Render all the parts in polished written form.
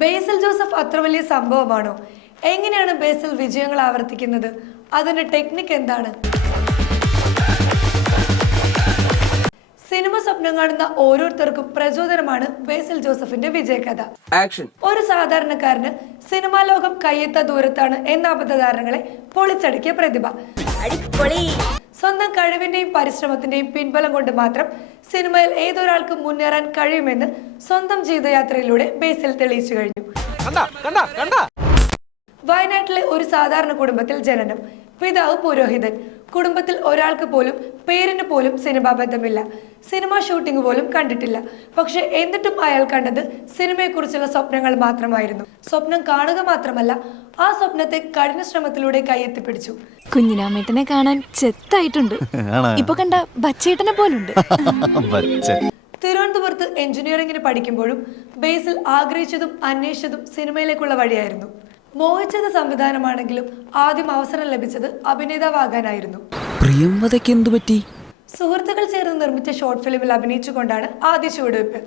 ബേസിൽ Joseph അത്ര വലിയ സംഭവമാണോ? എങ്ങനെയാണ് ബേസിൽ വിജയങ്ങൾ ആവർത്തിക്കുന്നത്? അതിന്റെ ടെക്നിക്ക് എന്താണ്? സിനിമ സ്വപ്നം കാണുന്ന ഓരോരുത്തർക്കും പ്രചോദനമാണ് ബേസിൽ ജോസഫിന്റെ വിജയകഥ. ഒരു സാധാരണക്കാരന് സിനിമാ ലോകം കയ്യെത്ത ദൂരത്താണ് എന്ന അബദ്ധധാരണകളെ പൊളിച്ചടുക്കിയ പ്രതിഭ. സ്വന്തം കഴിവിന്റെയും പരിശ്രമത്തിന്റെയും പിൻബലം കൊണ്ട് മാത്രം സിനിമയിൽ ഏതൊരാൾക്കും മുന്നേറാൻ കഴിയുമെന്ന് സ്വന്തം ജീവിതയാത്രയിലൂടെ ബേസിൽ തെളിയിച്ചു കഴിഞ്ഞു. വയനാട്ടിലെ ഒരു സാധാരണ കുടുംബത്തിൽ ജനനം. പിതാവ് പുരോഹിതൻ. കുടുംബത്തിൽ ഒരാൾക്ക് പോലും പേരിന് പോലും സിനിമാ ബന്ധമില്ല. സിനിമാ ഷൂട്ടിംഗ് പോലും കണ്ടിട്ടില്ല. പക്ഷെ എന്നിട്ടും അയാൾ കണ്ടത് സിനിമയെക്കുറിച്ചുള്ള സ്വപ്നങ്ങൾ മാത്രമായിരുന്നു. സ്വപ്നം കാണുക മാത്രമല്ല, ആ സ്വപ്നത്തെ കഠിന ശ്രമത്തിലൂടെ കയ്യെത്തിപ്പിടിച്ചു. കുഞ്ഞിരാമേട്ടനെ കാണാൻ ചെത്തായിട്ടുണ്ട്. ഇപ്പൊ കണ്ട ബച്ചേട്ടനെ പോലുണ്ട്. തിരുവനന്തപുരത്ത് എഞ്ചിനീയറിംഗിന് പഠിക്കുമ്പോഴും ബേസിൽ ആഗ്രഹിച്ചതും അന്വേഷിച്ചതും സിനിമയിലേക്കുള്ള വഴിയായിരുന്നു. മോഹിച്ചത് സംവിധാനമാണെങ്കിലും ആദ്യം അവസരം ലഭിച്ചത് അഭിനേതാവാകാനായിരുന്നു. സുഹൃത്തുക്കൾ ചേർന്ന് നിർമ്മിച്ച ഷോർട്ട് ഫിലിമിൽ അഭിനയിച്ചുകൊണ്ടാണ് ആദ്യ ചുവടുവെപ്പ്.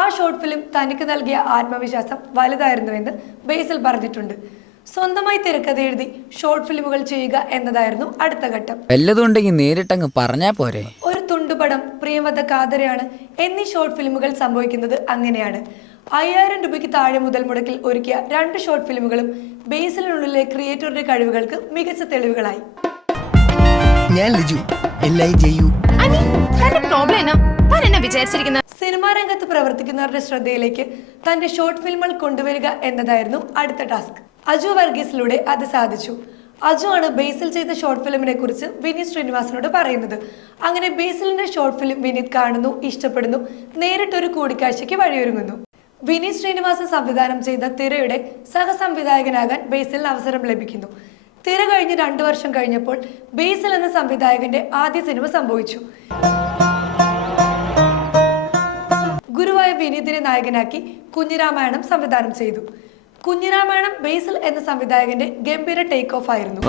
ആ ഷോർട്ട് ഫിലിം തനിക്ക് നൽകിയ ആത്മവിശ്വാസം വലുതായിരുന്നുവെന്ന് ബേസിൽ പറഞ്ഞിട്ടുണ്ട്. സ്വന്തമായി തിരക്കഥ എഴുതി ഷോർട്ട് ഫിലിമുകൾ ചെയ്യുക എന്നതായിരുന്നു അടുത്ത ഘട്ടം. നേരിട്ടങ്ങ് പറഞ്ഞാ പോരെ. ഒരു തുണ്ടുപടം, പ്രിയമത കാതരയാണ് എന്നീ ഷോർട്ട് ഫിലിമുകൾ സംഭവിക്കുന്നത് അങ്ങനെയാണ്. 5000 രൂപയ്ക്ക് താഴെ മുതൽ മുടക്കിൽ ഒരുക്കിയ 2 ഷോർട്ട് ഫിലിമുകളും ബേസിലിനുള്ളിലെ ക്രിയേറ്ററുടെ കഴിവുകൾക്ക് മികച്ച തെളിവുകളായി. സിനിമാ രംഗത്ത് പ്രവർത്തിക്കുന്നവരുടെ ശ്രദ്ധയിലേക്ക് തന്റെ ഷോർട്ട് ഫിലിമുകൾ കൊണ്ടുവരിക എന്നതായിരുന്നു അടുത്ത ടാസ്ക്. അജു വർഗീസിലൂടെ അത് സാധിച്ചു. അജു ആണ് ബേസിൽ ചെയ്ത ഷോർട്ട് ഫിലിമിനെ കുറിച്ച് വിനീത് ശ്രീനിവാസനോട് പറയുന്നത്. അങ്ങനെ ബേസിലിന്റെ ഷോർട്ട് ഫിലിം വിനീത് കാണുന്നു, ഇഷ്ടപ്പെടുന്നു, നേരിട്ടൊരു കൂടിക്കാഴ്ചയ്ക്ക് വഴിയൊരുങ്ങുന്നു. വിനീത് ശ്രീനിവാസൻ സംവിധാനം ചെയ്ത തിരയുടെ സഹസംവിധായകനാകാൻ ബേസിലിന് അവസരം ലഭിക്കുന്നു. തിര കഴിഞ്ഞ് 2 വർഷം കഴിഞ്ഞപ്പോൾ ബേസിൽ എന്ന സംവിധായകന്റെ ആദ്യ സിനിമ സംഭവിച്ചു. ഗുരുവായ വിനീതിനെ നായകനാക്കി കുഞ്ഞിരാമായണം സംവിധാനം ചെയ്തു. കുഞ്ഞിരാമായണം ബേസിൽ എന്ന സംവിധായകന്റെ ഗംഭീര ടേക്ക് ഓഫ് ആയിരുന്നു.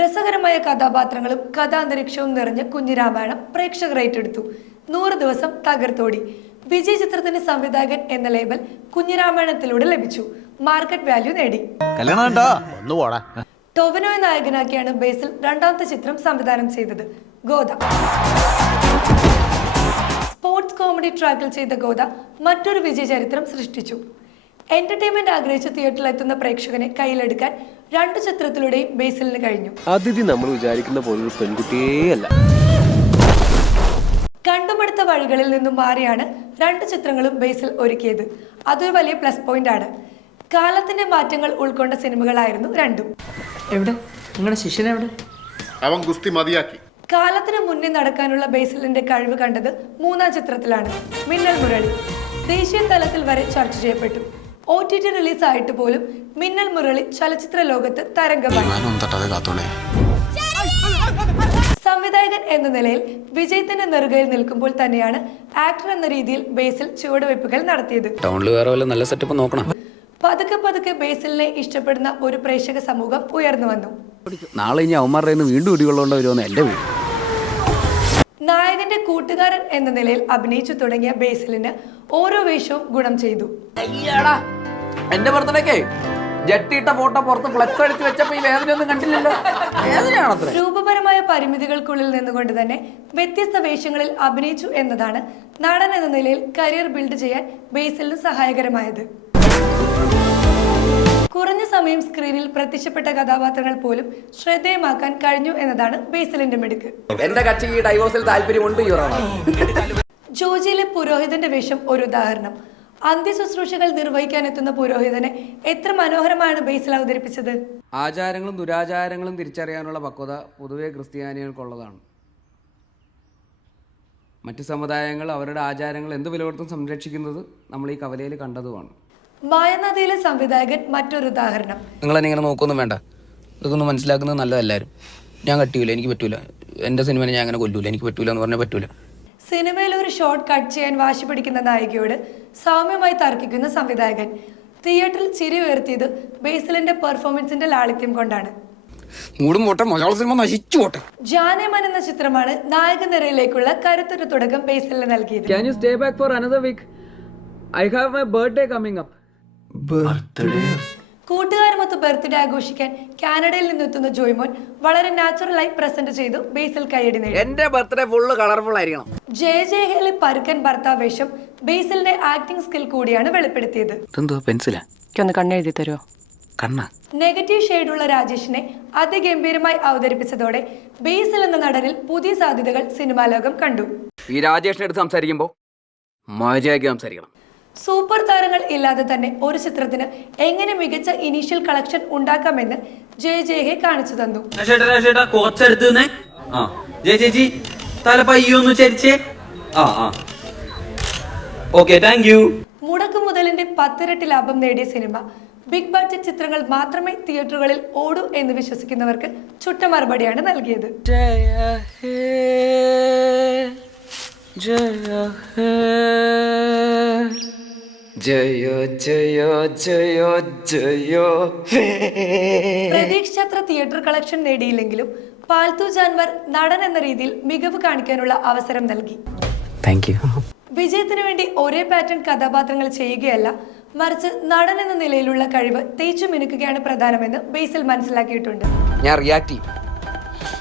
രസകരമായ കഥാപാത്രങ്ങളും കഥാന്തരീക്ഷവും നിറഞ്ഞ കുഞ്ഞിരാമായണം പ്രേക്ഷകർ ഏറ്റെടുത്തു. 100 ദിവസം തകർത്തോടി. വിജയ് ചിത്രത്തിന്റെ സംവിധായകൻ എന്ന ലേബൽ കുഞ്ഞിരാമായണത്തിലൂടെ ലഭിച്ചു. മാർക്കറ്റ് വാല്യൂ നേടി. ടൊവിനോയെ നായകനാക്കിയാണ് ബേസിൽ 2ാമത്തെ ചിത്രം സംവിധാനം ചെയ്തത്, ഗോദ. സ്പോർട്സ് കോമഡി ട്രാക്കിൽ ചെയ്ത ഗോദ മറ്റൊരു വിജയ ചരിത്രം സൃഷ്ടിച്ചു. എന്റർടൈൻമെന്റ് ആഗ്രഹിച്ച് തിയേറ്ററിൽ എത്തുന്ന പ്രേക്ഷകനെ കയ്യിലെടുക്കാൻ 2 ചിത്രത്തിലൂടെയും ബേസിലിന് കഴിഞ്ഞു. അതിഥി നമ്മൾ വിചാരിക്കുന്ന പോലൊരു പെൺകുട്ടിയേ അല്ല. കണ്ടുമടുത്ത വഴികളിൽ നിന്നും മാറിയാണ് 2 ചിത്രങ്ങളും ബേസിൽ ഒരുക്കിയത്. അതൊരു വലിയ പ്ലസ് പോയിന്റ് ആണ്. കാലത്തിന്റെ മാറ്റങ്ങൾ ഉൾക്കൊണ്ട സിനിമകളായിരുന്നു 2ഉം. അവൻ ഗുസ്തി മതിയാക്കി. കാലത്തിന് മുന്നേ നടക്കാനുള്ള ബേസിലിന്റെ കഴിവ് കണ്ടത് 3ാം ചിത്രത്തിലാണ്, മിന്നൽ മുരളി. ദേശീയ തലത്തിൽ വരെ ചർച്ച ചെയ്യപ്പെട്ടു. OTT റിലീസ് ആയിട്ട് പോലും മിന്നൽ മുരളി ചലച്ചിത്ര ലോകത്ത് തരംഗമായി. സംവിധായകൻ എന്ന നിലയിൽ വിജയത്തിന്റെ നെറുകയിൽ നിൽക്കുമ്പോൾ തന്നെയാണ് ആക്ടർ എന്ന രീതിയിൽ ബേസിൽ ചുവടുവയ്പ്പുകൾ നടത്തിയത്. പതുക്കെ പതുക്കെ ബേസിലിനെ ഇഷ്ടപ്പെടുന്ന ഒരു പ്രേക്ഷക സമൂഹം ഉയർന്നു വന്നു. നാളെ ഇനി അവന്മാരുടെ വീണ്ടും ഇടികൊള്ളേണ്ട വരുമെന്ന് എന്റെ വീട്. നായകന്റെ കൂട്ടുകാരൻ എന്ന നിലയിൽ അഭിനയിച്ചു തുടങ്ങിയ ബേസിലിന് ഓരോ വേഷവും ഗുണം ചെയ്തു. എന്റെ ബർത്ത്ഡേക്ക് ജട്ടിയിട്ട ഫോട്ടോ പുറത്ത് ഫ്ലെക്സ് അടിച്ച് വെച്ചപ്പോ ഈ വേദനയൊന്നും കണ്ടില്ലല്ലോ. രൂപപരമായ പരിമിതികൾക്കുള്ളിൽ നിന്നുകൊണ്ട് തന്നെ വ്യത്യസ്ത വേഷങ്ങളിൽ അഭിനയിച്ചു എന്നതാണ് നടൻ എന്ന നിലയിൽ കരിയർ ബിൽഡ് ചെയ്യാൻ ബേസിലിന് സഹായകരമായത്. കുറഞ്ഞ സമയം സ്ക്രീനിൽ പ്രത്യക്ഷപ്പെട്ട കഥാപാത്രങ്ങൾ പോലും ശ്രദ്ധേയമാക്കാൻ കഴിഞ്ഞു എന്നതാണ് ബേസിലിന്റെ മിടുക്ക്. ജോജിയിലെ പുരോഹിതന്റെ വേഷം ഒരു ഉദാഹരണം. അന്ത്യശുശ്രൂഷകൾ നിർവഹിക്കാൻ എത്തുന്ന പുരോഹിതനെ എത്ര മനോഹരമാണ് ബേസിൽ അവതരിപ്പിച്ചത്. ആചാരങ്ങളും ദുരാചാരങ്ങളും തിരിച്ചറിയാനുള്ള പക്വത പൊതുവെ ക്രിസ്ത്യാനികൾക്കുള്ളതാണ്. മറ്റ് സമുദായങ്ങൾ അവരുടെ ആചാരങ്ങൾ എന്ത് വില കൊടുത്തും സംരക്ഷിക്കുന്നത് നമ്മൾ ഈ കവലയിൽ കണ്ടതുമാണ്. മായനദിയിലെ സംവിധായകൻ മറ്റൊരു ഉദാഹരണം. നിങ്ങളെങ്ങനെ നോക്കൊന്നും വേണ്ട, ഇതൊന്നും മനസ്സിലാക്കുന്നത് നല്ലതെല്ലാവരും. ഞാൻ കട്ടിയൂല, എനിക്ക് പറ്റൂല, എന്റെ സിനിമനെ ഞാൻ അങ്ങനെ കൊല്ലൂല, എനിക്ക് പറ്റൂല എന്ന് പറഞ്ഞാൽ പറ്റൂല. സിനിമയിൽ ഒരു ഷോട്ട് കട്ട് ചെയ്യാൻ വാശി പിടിക്കുന്ന നായികയോട് സൗമ്യമായി തർക്കിക്കുന്ന സംവിധായകൻ. തിയേറ്ററിൽ ചിരി ഉയർത്തിയത് ബേസിലിന്റെ പെർഫോമൻസിന്റെ ലാളിത്യം കൊണ്ടാണ്. മൂടും പോട്ടെ, മലയാള സിനിമ നശിച്ചു പോട്ടെ. ജാനേമൻ എന്ന ചിത്രമാണ് നായക നിരയിലേക്കുള്ള കരുത്തൊരു തുടക്കം ബേസിലിന് നൽകിയത്. Can you stay back for another week? I have my birthday coming up. കൂട്ടുകാരുമൊത്ത് ബർത്ത്ഡേ ആഘോഷിക്കാൻ കാനഡയിൽ നിന്നെത്തുന്ന ജോയ്മോൻ വളരെ നാച്ചുറലായി പ്രസന്റ് ചെയ്തു ബേസിൽ കൈയടി നേടി. എന്റെ ബർത്ത്ഡേ ഫുള്ള് കളർഫുൾ ആയിരിക്കണം. ജെ ഹേലി പരുക്കൻ ഭർത്താവേഷം ബേസിലിന്റെ ആക്ടിംഗ് സ്കിൽ കൂടിയാണ് വെളിപ്പെടുത്തിയത്. ഇതെന്തോ പെൻസിലാ? ഒന്ന് കണ്ണെഴുതി തരുമോ? കണ്ണ നെഗറ്റീവ് ഷെയ്ഡുള്ള രാജേഷിനെ അതിഗംഭീരമായി അവതരിപ്പിച്ചതോടെ ബേസിൽ എന്ന നടനിൽ പുതിയ സാധ്യതകൾ സിനിമാ ലോകം കണ്ടു. ഈ രാജേഷിനെ അടുത്ത് സംസാരിക്കുമ്പോ മര്യാദയ്ക്ക് സംസാരിക്കണം. സൂപ്പർ താരങ്ങൾ ഇല്ലാതെ തന്നെ ഒരു ചിത്രത്തിന് എങ്ങനെ മികച്ച ഇനീഷ്യൽ കളക്ഷൻ ഉണ്ടാക്കാമെന്ന് ജെ ഹെ കാണിച്ചു തന്നു. മുടക്കു മുതലിന്റെ 10 ഇരട്ടി ലാഭം നേടിയ സിനിമ ബിഗ് ബഡ്ജറ്റ് ചിത്രങ്ങൾ മാത്രമേ തിയേറ്ററുകളിൽ ഓടൂ എന്ന് വിശ്വസിക്കുന്നവർക്ക് ചുട്ട മറുപടിയാണ് നൽകിയത്. പ്രതീക്ഷിച്ചത്ര തിയേറ്റർ കളക്ഷൻ നേടിയില്ലെങ്കിലും പാൽത്തു ജാൻവർ നടൻ എന്ന രീതിയിൽ മികവ് കാണിക്കാനുള്ള അവസരം നൽകി. വിജയത്തിനു വേണ്ടി ഒരേ പാറ്റേൺ കഥാപാത്രങ്ങൾ ചെയ്യുകയല്ല, മറിച്ച് നടൻ എന്ന നിലയിലുള്ള കഴിവ് തേച്ചു മിനുക്കുകയാണ് പ്രധാനമെന്ന് ബേസിൽ മനസ്സിലാക്കിയിട്ടുണ്ട്. ഞാൻ റിയാക്ട് ചെയ്യും.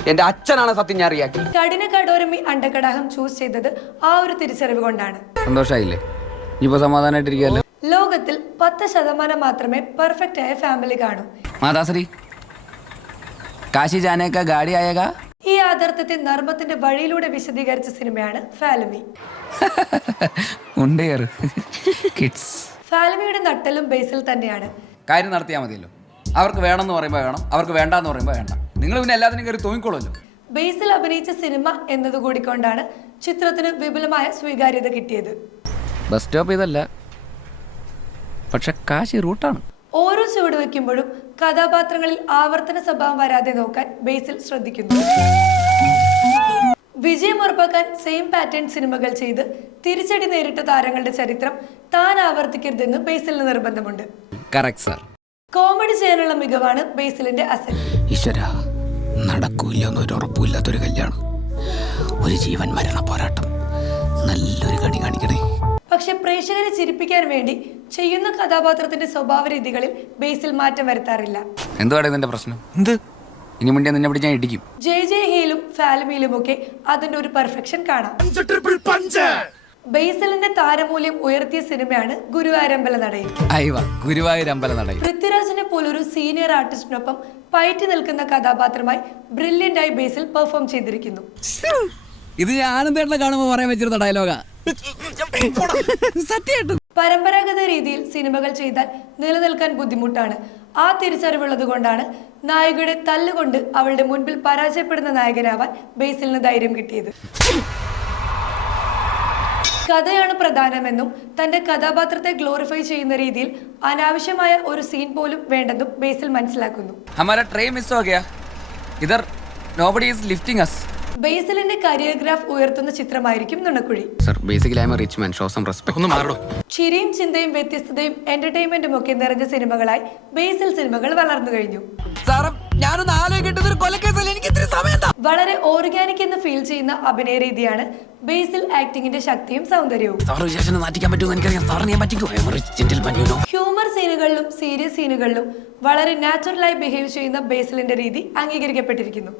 എന്റെ അച്ഛനാണ് സത്യം. ഞാൻ റിയാക്ട് ചെയ്യും. കഠിന കടോരമി അണ്ടകടാഹം ചൂസ് ചെയ്തത് ആ ഒരു തിരിച്ചറിവ് കൊണ്ടാണ്. സന്തോഷായില്ലേ? ഇനിയിപ്പോ സമാധാനമായിട്ടിരിക്കല്ലോ. ലോകത്തിൽ 10% മാത്രമേ പെർഫെക്റ്റ് ആയ ഫാമിലി കാണൂ. മാതാശ്രീ കാശി ജാനേക്കാ ഗാഡി ആയേഗാ. ഈ യാഥാർത്ഥ്യത്തെ നർമ്മത്തിന്റെ വഴിയിലൂടെ വിശദീകരിച്ച സിനിമയാണ് ഫാലമി. ഫാലമിയുടെ നട്ടലും ബേസിൽ തന്നെയാണ്. കാര്യം നടത്തിയാൽ മതിയല്ലോ. അവർക്ക് വേണമെന്ന് പറയുമ്പോൾ വേണം, അവർക്ക് വേണ്ടാന്ന് പറയുമ്പോൾ വേണ്ട. നിങ്ങൾ പിന്നെ എല്ലാത്തിനും കയറി തോന്നിക്കോളല്ലോ. ബേസിൽ അഭിനയിച്ച സിനിമ എന്നതുകൂടിക്കൊണ്ടാണ് ചിത്രത്തിന് വിപുലമായ സ്വീകാര്യത കിട്ടിയത്. ബസ് സ്റ്റോപ്പ് ഇതല്ല, പക്ഷെ കാശി റൂട്ടാണ്. ഓരോ ചുവട് വയ്ക്കുമ്പോഴും കഥാപാത്രങ്ങളിൽ ആവർത്തന സ്വഭാവം വരാതെ നോക്കാൻ ബേസിൽ ശ്രദ്ധിക്കുന്നു. വിജയം ഉറപ്പാക്കാൻ സെയിം പാറ്റേൺ സിനിമകൾ ചെയ്ത് തിരിച്ചടി നേരിട്ട താരങ്ങളുടെ ചരിത്രം താൻ ആവർത്തിക്കരുതെന്ന് ബേസിലിന് നിർബന്ധമുണ്ട്. കോമഡി ചെയ്യാനുള്ള മികവാണ് ബേസിലിന്റെ അസറ്റ്. ഈശ്വര, നടക്കൂല എന്നൊരു ഉറപ്പില്ലാത്തൊരു കല്യാണം, ഒരു ജീവൻ മരണ പോരാട്ടം, നല്ലൊരു കണി കാണിക്കണേ. പക്ഷെ പ്രേക്ഷകരെ ചിരിപ്പിക്കാൻ വേണ്ടി ചെയ്യുന്ന കഥാപാത്രത്തിന്റെ സ്വഭാവ രീതികളിൽ ബേസിൽ മാറ്റം വരുത്താറില്ല. എന്തുവാണ് ഇതിന്റെ പ്രശ്നം? ഇനി മുന്നേ നിന്നെ പിടിച്ച് ഞാൻ ഇടിക്കും. ജെ ഹേലും ഫാലമിയിലുമൊക്കെ അതിന്റെ ഒരു പെർഫെക്ഷൻ കാണാം. ബേസിലിന്റെ താരമൂല്യം ഉയർത്തിയ സിനിമയാണ് ഗുരുവായൂരമ്പലനടയിൽ. പൃഥ്വിരാജിനെ പോലൊരു സീനിയർ ആർട്ടിസ്റ്റിനൊപ്പം പയറ്റി നിൽക്കുന്ന കഥാപാത്രമായി ബ്രില്യന്റ് ആയി ബേസിൽ പെർഫോം ചെയ്തിരിക്കുന്നു. ഇത് ആനന്ദേട്ടനെ കാണുമ്പോൾ പറയാൻ വെച്ചിരുന്ന ഡയലോഗാ. പരമ്പരാഗത രീതിയിൽ സിനിമകൾ ചെയ്താൽ നിലനിൽക്കാൻ ബുദ്ധിമുട്ടാണ്. ആ തിരിച്ചറിവുള്ളത് കൊണ്ടാണ് നായികയുടെ തല്ലുകൊണ്ട് അവളുടെ മുൻപിൽ പരാജയപ്പെടുന്ന നായകനാവാൻ ബേസിലിന് ധൈര്യം കിട്ടിയത്. കഥയാണ് പ്രധാനമെന്നും തന്റെ കഥാപാത്രത്തെ ഗ്ലോറിഫൈ ചെയ്യുന്ന രീതിയിൽ അനാവശ്യമായ ഒരു സീൻ പോലും വേണ്ടെന്നും ബേസിൽ മനസ്സിലാക്കുന്നു. ബേസിലിന്റെ കരിയർ ഗ്രാഫ് ഉയർത്തുന്ന ചിത്രമായിരിക്കും നുണക്കുഴി. ചിരിയും ചിന്തയും വ്യത്യസ്തതയും എന്റർടൈൻമെന്റും ഒക്കെ നിറഞ്ഞ സിനിമകളായി ബേസിൽ സിനിമകൾ വളർന്നു കഴിഞ്ഞു. വളരെ ഓർഗാനിക് എന്ന് ഫീൽ ചെയ്യുന്ന അഭിനയ രീതിയാണ് ബേസിൽ ആക്ടിങ്ങിന്റെ ശക്തിയും സൗന്ദര്യവും. ഹ്യൂമർ സീനുകളിലും സീരിയസ് സീനുകളിലും വളരെ നാച്ചുറലായി ബിഹേവ് ചെയ്യുന്ന ബേസിലിന്റെ രീതി അംഗീകരിക്കപ്പെട്ടിരിക്കുന്നു.